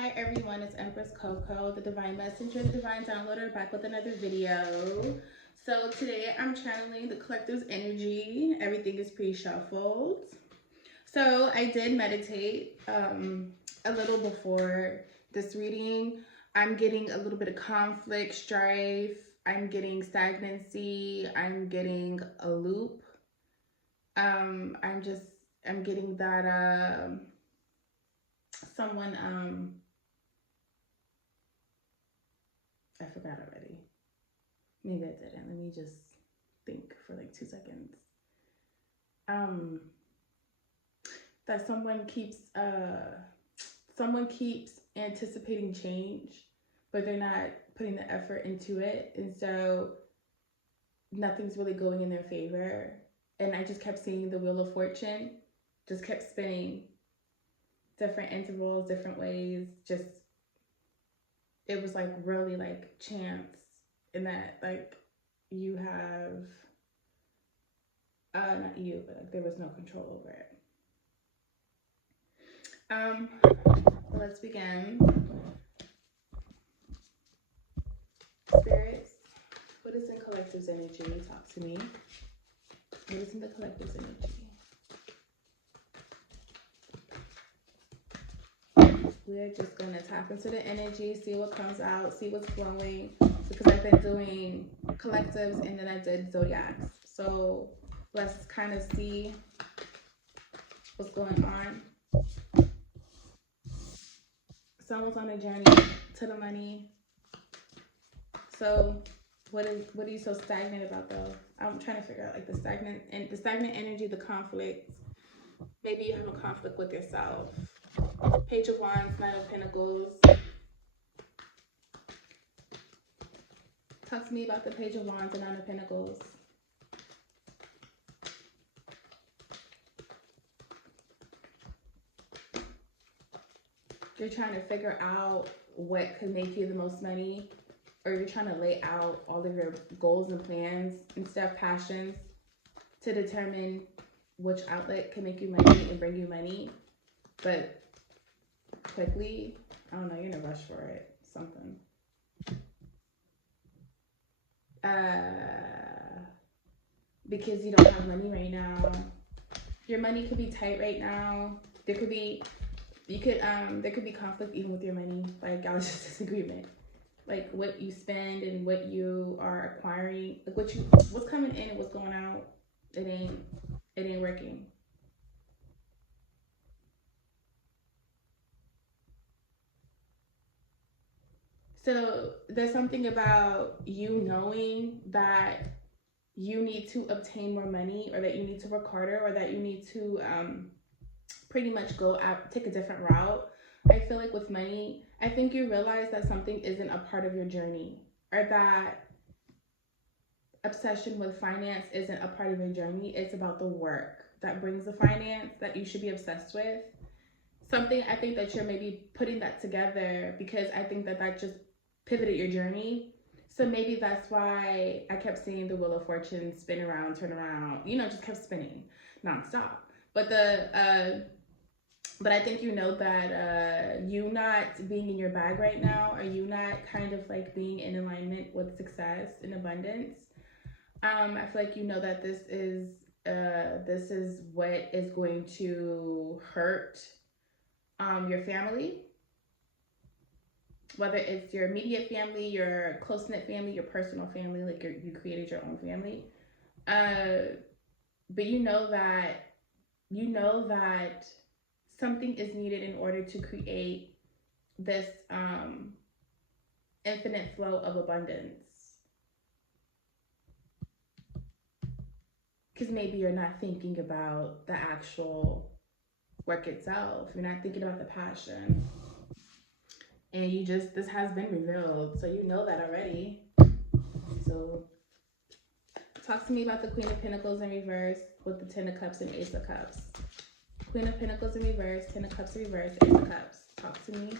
Hi everyone, it's Empress Coco, the Divine Messenger, the Divine Downloader, back with another video. So today I'm channeling the collective's energy. Everything is pre-shuffled. So I did meditate a little before this reading. I'm getting a little bit of conflict, strife. I'm getting stagnancy. I'm getting a loop. I'm getting that someone I forgot already. Maybe I didn't. Let me just think for like 2 seconds. That someone keeps anticipating change, but they're not putting the effort into it, and so nothing's really going in their favor. And I just kept seeing the Wheel of Fortune, just kept spinning, different intervals, different ways. Just it was like really like chance, in that like you have not you, but like there was no control over it. Let's begin. Spirits, what is in collective's energy? Talk to me. What is in the collective's energy? We're just gonna tap into the energy, see what comes out, see what's flowing. Because I've been doing collectives and then I did zodiacs. So let's kind of see what's going on. Someone's on a journey to the money. So what are you so stagnant about though? I'm trying to figure out like the stagnant energy, the conflict. Maybe you have a conflict with yourself. Page of Wands, Nine of Pentacles. Talk to me about the Page of Wands and Nine of Pentacles. You're trying to figure out what could make you the most money, or you're trying to lay out all of your goals and plans and stuff, passions, to determine which outlet can make you money and bring you money, but quickly. I don't know, you're in a rush for it. Something. Because you don't have money right now. Your money could be tight right now. There could be conflict even with your money. Like, I was just disagreement. Like what you spend and what you are acquiring, like what's coming in and what's going out, it ain't working. So there's something about you knowing that you need to obtain more money, or that you need to work harder, or that you need to pretty much go out, take a different route. I feel like with money, I think you realize that something isn't a part of your journey, or that obsession with finance isn't a part of your journey. It's about the work that brings the finance that you should be obsessed with. Something, I think that you're maybe putting that together, because I think that just pivoted your journey. So maybe that's why I kept seeing the Wheel of Fortune spin around, turn around, just kept spinning nonstop. But I think you know that you not being in your bag right now, or you not kind of like being in alignment with success and abundance. I feel like you know that this is what is going to hurt your family, whether it's your immediate family, your close-knit family, your personal family, like you created your own family. But you know that something is needed in order to create this infinite flow of abundance. Because maybe you're not thinking about the actual work itself. You're not thinking about the passion. And this has been revealed. So you know that already. So talk to me about the Queen of Pentacles in reverse with the Ten of Cups and Ace of Cups. Queen of Pentacles in reverse, Ten of Cups in reverse, Ace of Cups. Talk to me.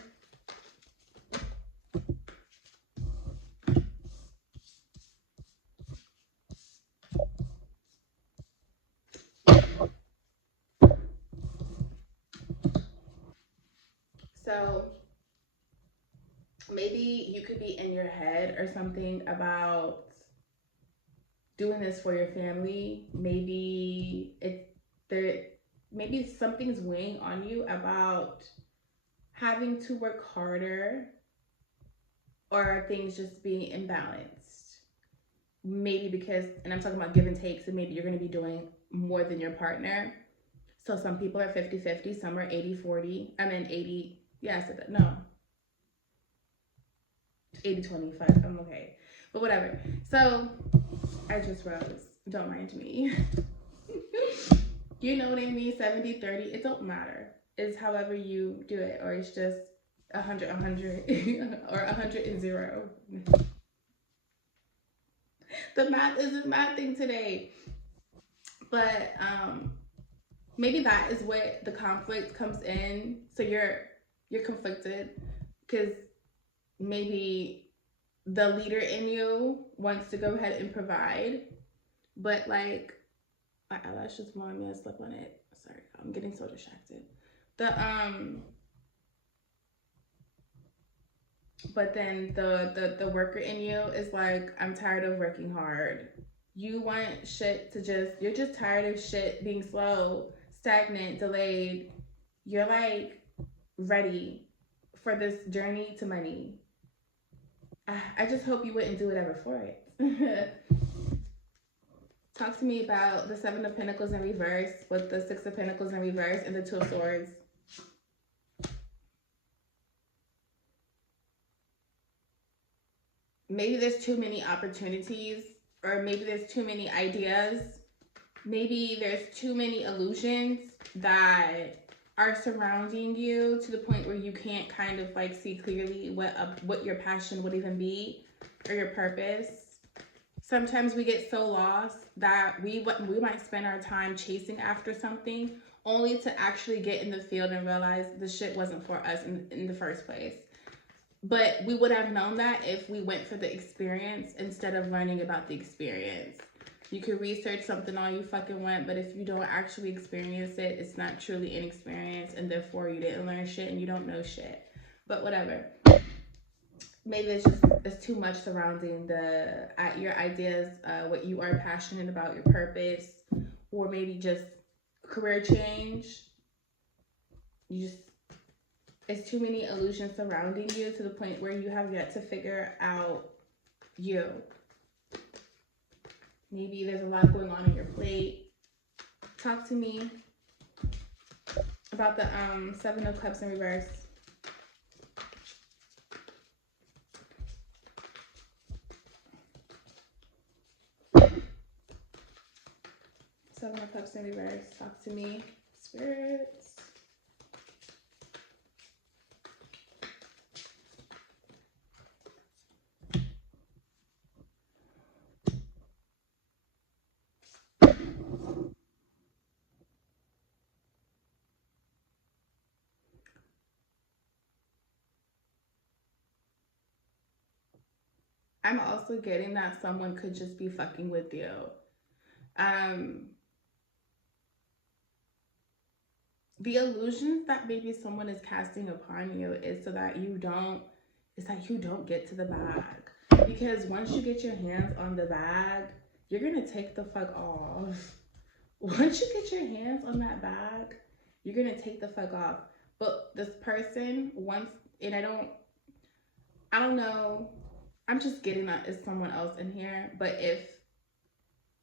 So maybe you could be in your head or something about doing this for your family. Maybe maybe something's weighing on you about having to work harder, or things just being imbalanced. Maybe because, and I'm talking about give and take, so maybe you're going to be doing more than your partner. So some people are 50-50, some are 80-40. I mean 80, yeah, I said that. No. 80-25. I'm okay. But whatever. So I just rose. Don't mind me. You know what I mean? 70-30. It don't matter. It's however you do it, or it's just 100 or 100-0. The math isn't mathing today. But maybe that is what the conflict comes in. So you're conflicted because maybe the leader in you wants to go ahead and provide, but like my eyelash just wanted me to slip on it. Sorry, I'm getting so distracted. But then the worker in you is like, I'm tired of working hard. You want shit to you're just tired of shit being slow, stagnant, delayed. You're like ready for this journey to money. I just hope you wouldn't do whatever for it. Talk to me about the 7 of Pentacles in reverse with the 6 of Pentacles in reverse and the 2 of Swords. Maybe there's too many opportunities, or maybe there's too many ideas. Maybe there's too many illusions that are surrounding you to the point where you can't kind of like see clearly what your passion would even be, or your purpose. Sometimes we get so lost that we might spend our time chasing after something only to actually get in the field and realize the shit wasn't for us in the first place. But we would have known that if we went for the experience instead of learning about the experience. You could research something all you fucking want, but if you don't actually experience it, it's not truly an experience, and therefore you didn't learn shit and you don't know shit. But whatever. Maybe it's too much surrounding your ideas, what you are passionate about, your purpose, or maybe just career change. It's too many illusions surrounding you to the point where you have yet to figure out you. Maybe there's a lot going on your plate. Talk to me about the 7 of Cups in reverse. Seven of Cups in reverse. Talk to me, spirits. I'm also getting that someone could just be fucking with you. The illusions that maybe someone is casting upon you is so that you don't get to the bag. Because once you get your hands on the bag, you're gonna take the fuck off. Once you get your hands on that bag, you're gonna take the fuck off. But this person and I don't know, I'm just getting that it's someone else in here, but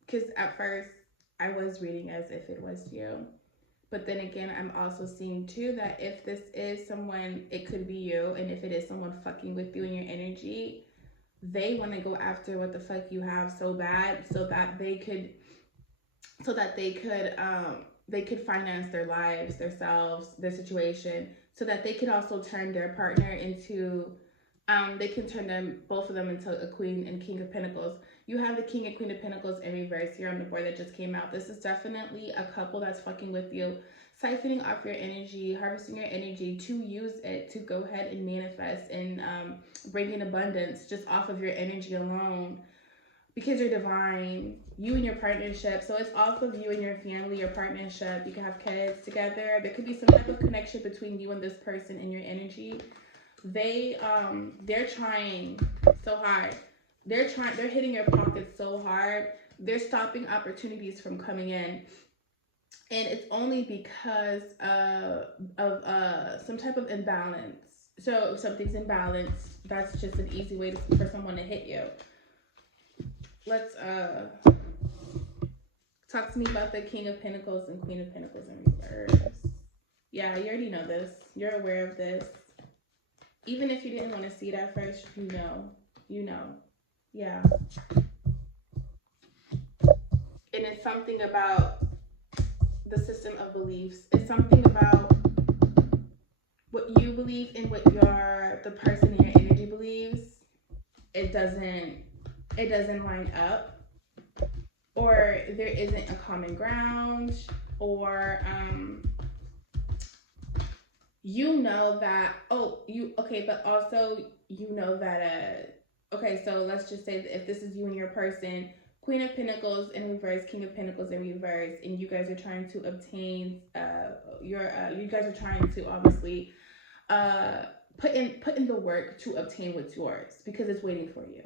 because at first I was reading as if it was you. But then again, I'm also seeing too that if this is someone, it could be you. And if it is someone fucking with you in your energy, they want to go after what the fuck you have so bad so that they could finance their lives, themselves, their situation, so that they could also turn their partner into, they can turn both of them into a Queen and King of Pentacles. You have the King and Queen of Pentacles in reverse here on the board that just came out. This is definitely a couple that's fucking with you, siphoning off your energy, harvesting your energy to use it to go ahead and manifest and bring in abundance just off of your energy alone. Because you're divine, you and your partnership. So it's off of you and your family, your partnership. You can have kids together. There could be some type of connection between you and this person and your energy. they're trying so hard. They're hitting your pockets so hard. They're stopping opportunities from coming in. And it's only because of some type of imbalance. So if something's imbalanced, that's just an easy way for someone to hit you. Let's talk to me about the King of Pentacles and Queen of Pentacles in reverse. Yeah, you already know this. You're aware of this. Even if you didn't want to see it at first, you know. You know. Yeah. And it's something about the system of beliefs. It's something about what you believe and what the person in your energy believes. It doesn't line up, or there isn't a common ground, or you know that, but also you know that okay, so let's just say that if this is you and your person, Queen of Pentacles in reverse, King of Pentacles in reverse, and you guys are trying to obtain you guys are trying to obviously put in the work to obtain what's yours because it's waiting for you.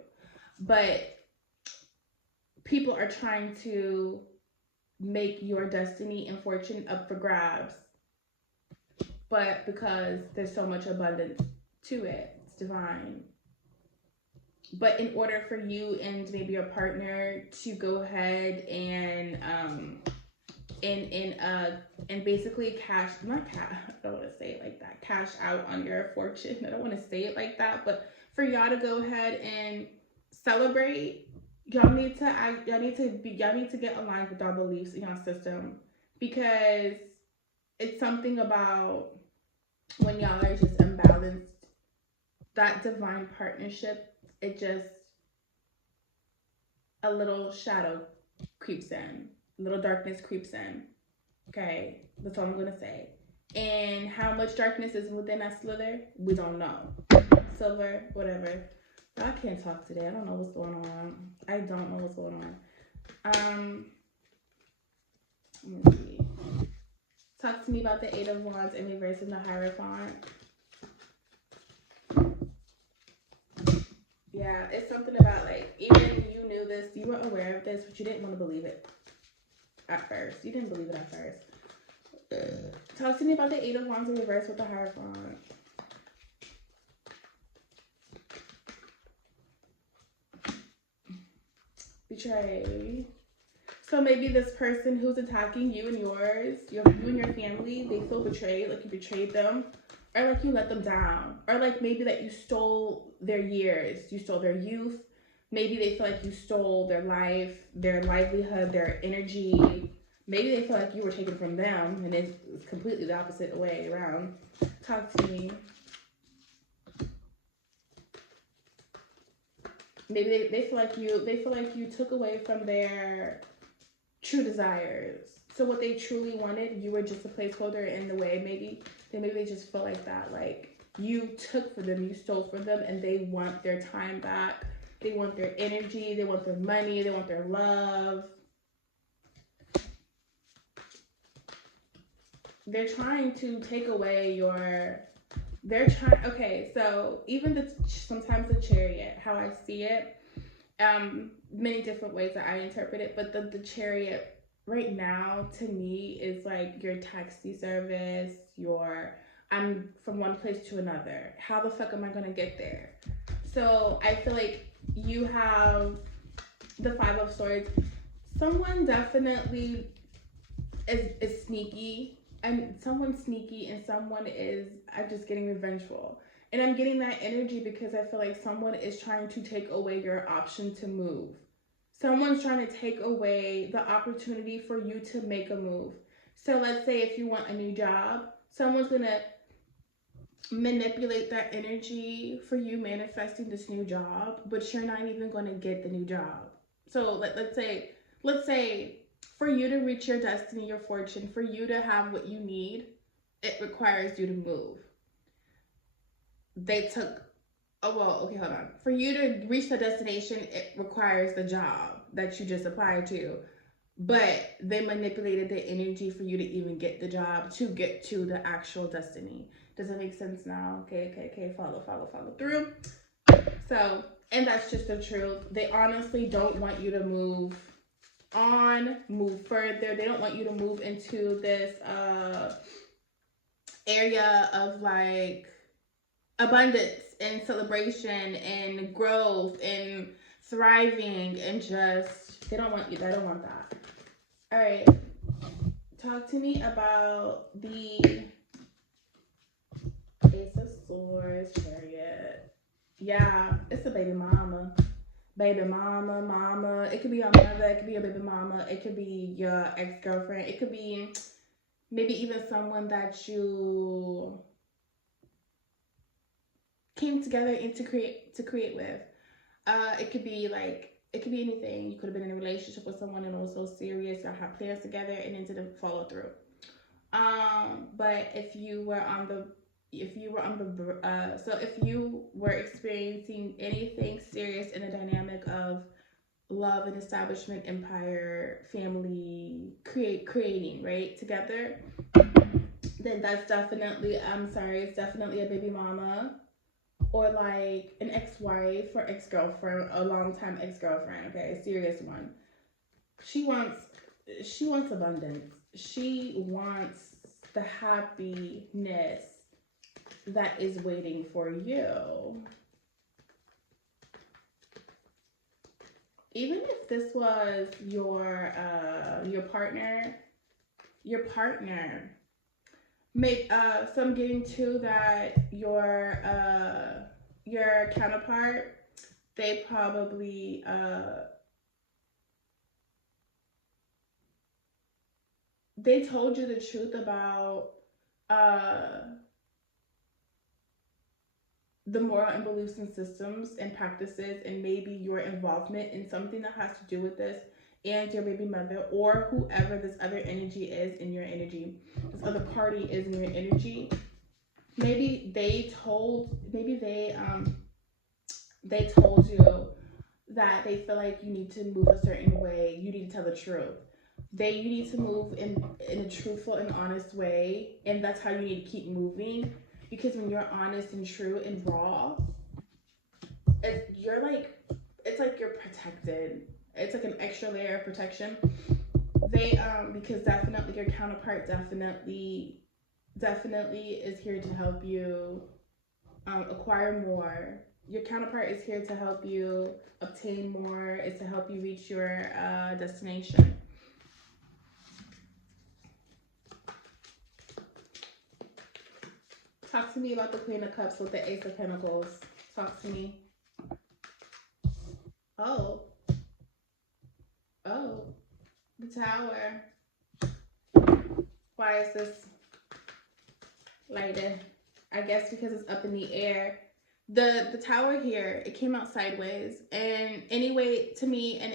But people are trying to make your destiny and fortune up for grabs. But because there's so much abundance to it, it's divine. But in order for you and maybe your partner to go ahead and basically I don't want to say it like that, cash out on your fortune. I don't want to say it like that, but for y'all to go ahead and celebrate, y'all need to get aligned with our beliefs in your system, because it's something about when y'all are just imbalanced, that divine partnership, it just, a little shadow creeps in, a little darkness creeps in. Okay, that's all I'm gonna say. And how much darkness is within that slither, we don't know. Silver, whatever. I can't talk today. I don't know what's going on. Let me see. Talk to me about the Eight of Wands in reverse in the Hierophant. Yeah, it's something about, like, even you knew this, you were aware of this, but you didn't want to believe it at first. You didn't believe it at first. Talk to me about the Eight of Wands in reverse with the Hierophant. Betray. So maybe this person who's attacking you and yours, you and your family, they feel betrayed, like you betrayed them, or like you let them down, or like maybe that you stole their years, you stole their youth. Maybe they feel like you stole their life, their livelihood, their energy. Maybe they feel like you were taken from them, and it's completely the opposite way around. Talk to me. Maybe they feel like you took away from their true desires. So what they truly wanted, you were just a placeholder in the way. Maybe they just feel like that, like you took for them, you stole from them, and they want their time back. They want their energy, they want their money, they want their love. They're trying to take away okay, so even sometimes the Chariot, how I see it, many different ways that I interpret it, but the Chariot right now to me is like your taxi service, I'm from one place to another. How the fuck am I gonna get there? So I feel like you have the Five of Swords. Someone definitely is sneaky, and someone's sneaky, and someone is, I'm just getting revengeful. And I'm getting that energy because I feel like someone is trying to take away your option to move. Someone's trying to take away the opportunity for you to make a move. So let's say if you want a new job, someone's going to manipulate that energy for you manifesting this new job, but you're not even going to get the new job. So let's say for you to reach your destiny, your fortune, for you to have what you need, it requires you to move. Hold on. For you to reach the destination, it requires the job that you just applied to. But they manipulated the energy for you to even get the job, to get to the actual destiny. Does it make sense now? Okay. Follow through. So, and that's just the truth. They honestly don't want you to move on, move further. They don't want you to move into this area of like abundance and celebration and growth and thriving, and just they don't want you. They don't want that. All right. Talk to me about the Ace of Swords, Chariot. Yeah, it's a baby mama. Baby mama, mama. It could be your mother. It could be your baby mama. It could be your ex-girlfriend. It could be maybe even someone that you came together and to create with. It could be like, it could be anything. You could have been in a relationship with someone and it was so serious, y'all had plans together and it didn't follow through. But if you were experiencing anything serious in the dynamic of love and establishment, empire, family, creating, right, together, then that's definitely, it's definitely a baby mama, or like an ex-wife or ex-girlfriend, a long-time ex-girlfriend, okay, a serious one. She wants abundance. She wants the happiness that is waiting for you. Even if this was your partner, so I'm getting to that your counterpart, they probably they told you the truth about the moral and beliefs and systems and practices, and maybe your involvement in something that has to do with this and your baby mother, or whoever this other energy is in your energy, this other party is in your energy. Maybe they told you that they feel like you need to move a certain way. You need to tell the truth. You need to move in a truthful and honest way, and that's how you need to keep moving. Because when you're honest and true and raw, it's like you're protected. It's like an extra layer of protection. Because definitely your counterpart definitely is here to help you acquire more. Your counterpart is here to help you obtain more. It's to help you reach your destination. Talk to me about the Queen of Cups with the Ace of Pentacles. Talk to me. Oh, the Tower. Why is this lighted? I guess because it's up in the air. The Tower here, it came out sideways. And anyway, to me, and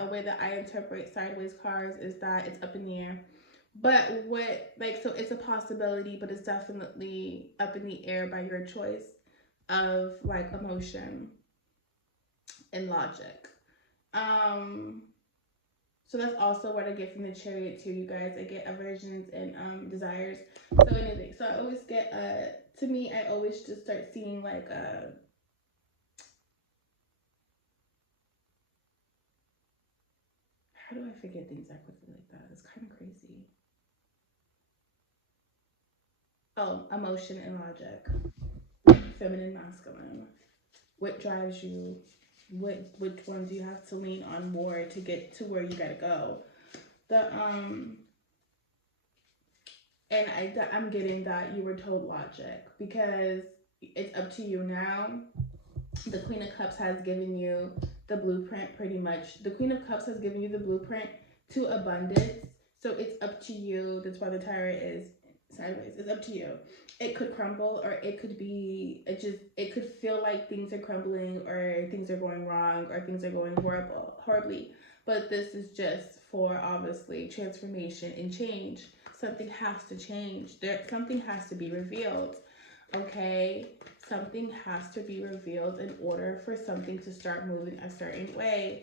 a way that I interpret sideways cards is that it's up in the air. But so it's a possibility, but it's definitely up in the air by your choice of like emotion and logic. So that's also what I get from the Chariot too, you guys. I get aversions and desires. So anyway, so I always get to me, I always just start seeing like how do I forget things that quickly like that? It's kind of crazy. Oh, emotion and logic. Feminine, masculine. What drives you? Which one do you have to lean on more to get to where you gotta go? And I'm getting that you were told logic, because it's up to you now. The Queen of Cups has given you the blueprint, pretty much. The Queen of Cups has given you the blueprint to abundance. So it's up to you. That's why the Tower is sideways. It's up to you. It could crumble, or it could be, it could feel like things are crumbling, or things are going wrong, or things are going horribly. But this is just for, obviously, transformation and change. Something has to change. Something has to be revealed. Okay? Something has to be revealed in order for something to start moving a certain way.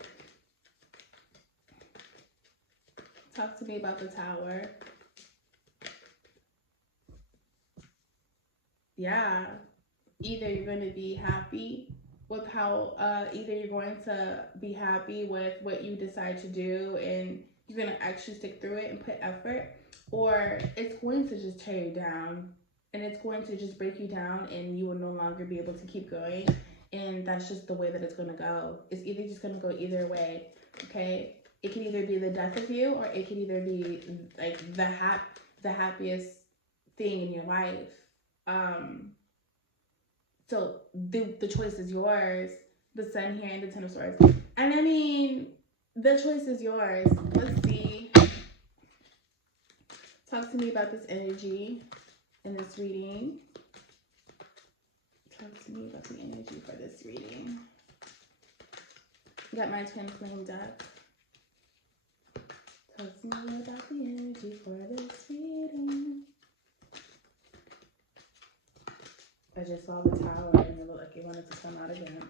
Talk to me about the Tower. yeah, either you're going to be happy with how, either you're going to be happy with what you decide to do and you're going to actually stick through it and put effort, or it's going to just tear you down and it's going to just break you down and you will no longer be able to keep going. And that's just the way that it's going to go. It's either just going to go either way. Okay. It can either be the death of you, or it can either be like the happiest thing in your life. So the choice is yours. The Sun here and the Ten of Swords. And I mean, the choice is yours. Let's see. Talk to me about this energy in this reading. Talk to me about the energy for this reading. Got my twin flame deck. Talk to me about the energy for this reading. I just saw the tower and it looked like it wanted to come out again.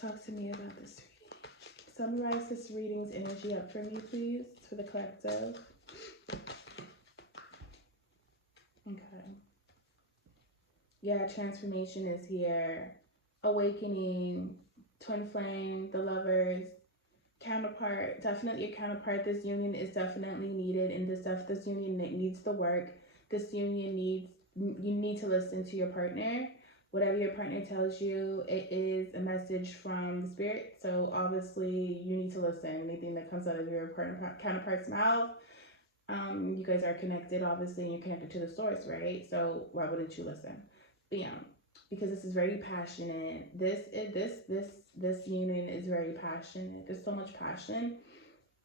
Talk to me about this reading. Summarize this reading's energy up for me, please, for the collective. Okay. Yeah, transformation is here. Awakening, twin flame, the lovers, counterpart, definitely your counterpart. This union is definitely needed, and this union needs the work. This union needs, you need to listen to your partner. Whatever your partner tells you, it is a message from the spirit. So obviously you need to listen. Anything that comes out of your counterpart's mouth, you guys are connected, obviously, and you're connected to the source, right? So why wouldn't you listen? But yeah, because this is very passionate. This union is very passionate. There's so much passion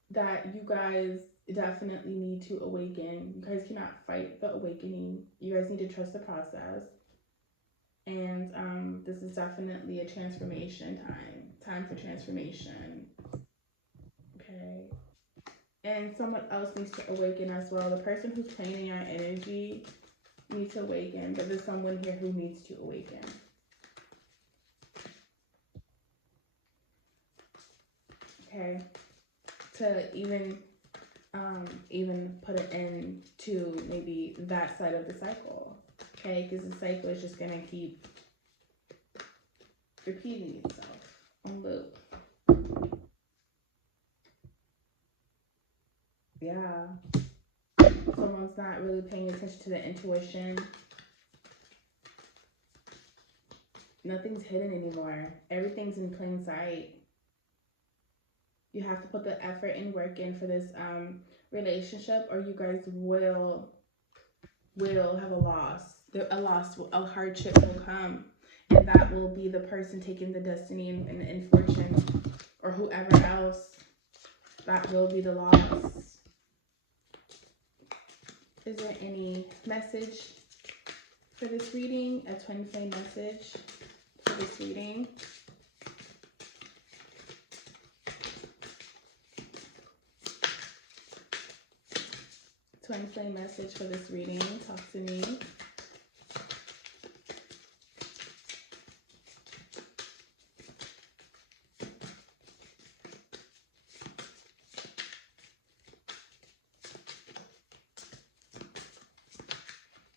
that you guys definitely need to awaken. You guys cannot fight the awakening. You guys need to trust the process. And this is definitely a transformation time for transformation. Okay. And someone else needs to awaken as well. The person who's playing in your energy needs to awaken, but there's someone here who needs to awaken. Okay. To even put an end to maybe that side of the cycle. Okay, because the cycle is just gonna keep repeating itself on loop. Yeah. Someone's not really paying attention to the intuition. Nothing's hidden anymore. Everything's in plain sight. You have to put the effort and work in for this relationship, or you guys will have a loss. A hardship will come, and that will be the person taking the destiny and fortune, or whoever else. That will be the loss. Is there any message for this reading? A twin flame message for this reading? Twin flame message for this reading. Talk to me.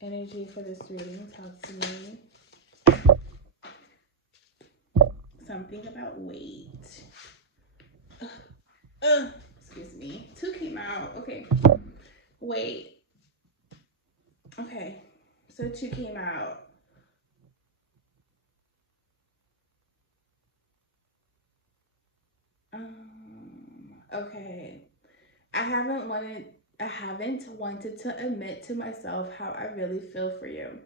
Energy for this reading. Talk to me. Something about weight. Excuse me. 2 came out. Okay. Wait. Okay. So 2 came out. Okay. I haven't wanted to admit to myself how I really feel for you.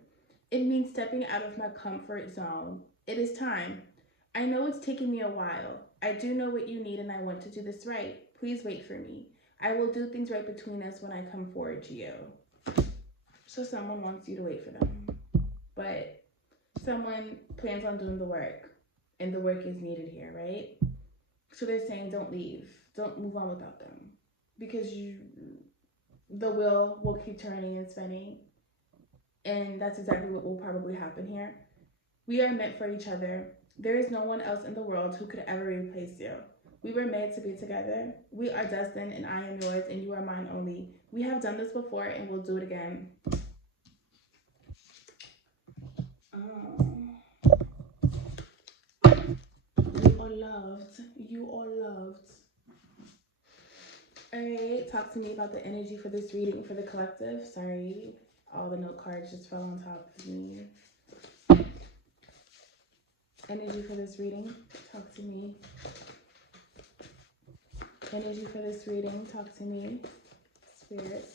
It means stepping out of my comfort zone. It is time. I know it's taken me a while. I do know what you need and I want to do this right. Please wait for me. I will do things right between us when I come forward to you. So someone wants you to wait for them. But someone plans on doing the work. And the work is needed here, right? So they're saying don't leave. Don't move on without them. Because the wheel will keep turning and spinning. And that's exactly what will probably happen here. We are meant for each other. There is no one else in the world who could ever replace you. We were made to be together. We are destined, and I am yours, and you are mine only. We have done this before, and we'll do it again. You are loved. Alright, talk to me about the energy for this reading for the collective. Sorry, all the note cards just fell on top of me. Energy for this reading, talk to me. Energy for this reading, talk to me. Spirit.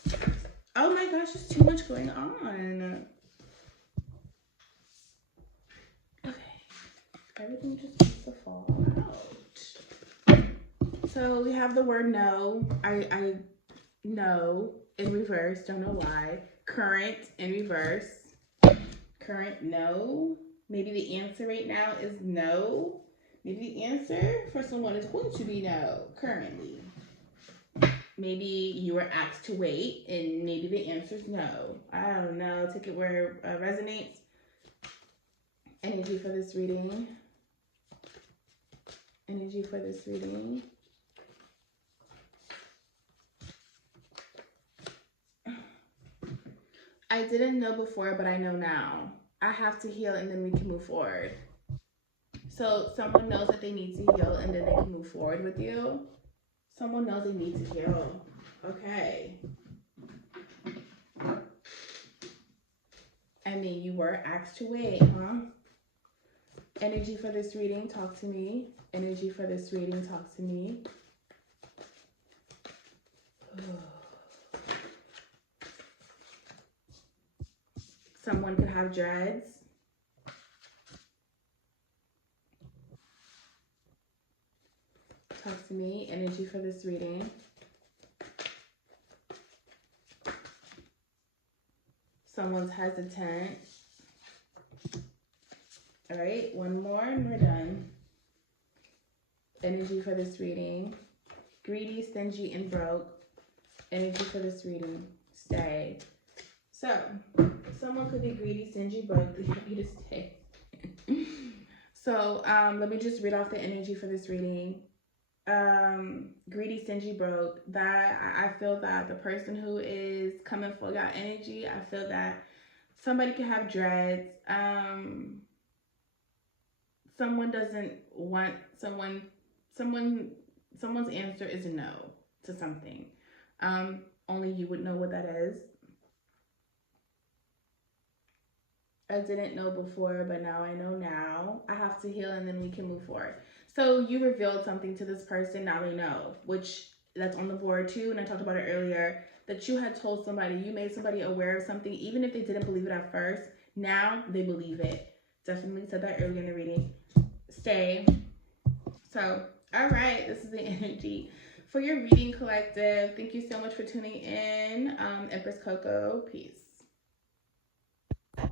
Oh my gosh, there's too much going on. Okay, everything just needs to fall out. So we have the word no. I know in reverse, don't know why. Current in reverse. Current no. Maybe the answer right now is no. Maybe the answer for someone is going to be no currently. Maybe you were asked to wait and maybe the answer is no. I don't know. Take it where it resonates. Energy for this reading. Energy for this reading. I didn't know before, but I know now. I have to heal and then we can move forward. So someone knows that they need to heal and then they can move forward with you. Someone knows they need to heal. Okay. I mean, you were asked to wait, huh? Energy for this reading, talk to me. Energy for this reading, talk to me. Someone could have dreads. Talk to me. Energy for this reading. Someone's hesitant. All right, one more and we're done. Energy for this reading. Greedy, stingy, and broke. Energy for this reading. Stay. So, someone could be greedy, stingy, broke. They want you to stay. So, let me just read off the energy for this reading. Greedy, stingy, broke. That I feel that the person who is coming for your energy, I feel that somebody could have dreads. Someone doesn't want someone's answer is a no to something. Only you would know what that is. I didn't know before, but now I know now. I have to heal and then we can move forward. So you revealed something to this person, now they know, which that's on the board too. And I talked about it earlier, that you had told somebody, you made somebody aware of something, even if they didn't believe it at first, now they believe it. Definitely said that earlier in the reading. Stay. So, all right, this is the energy for your reading collective. Thank you so much for tuning in. Empress Coco, peace.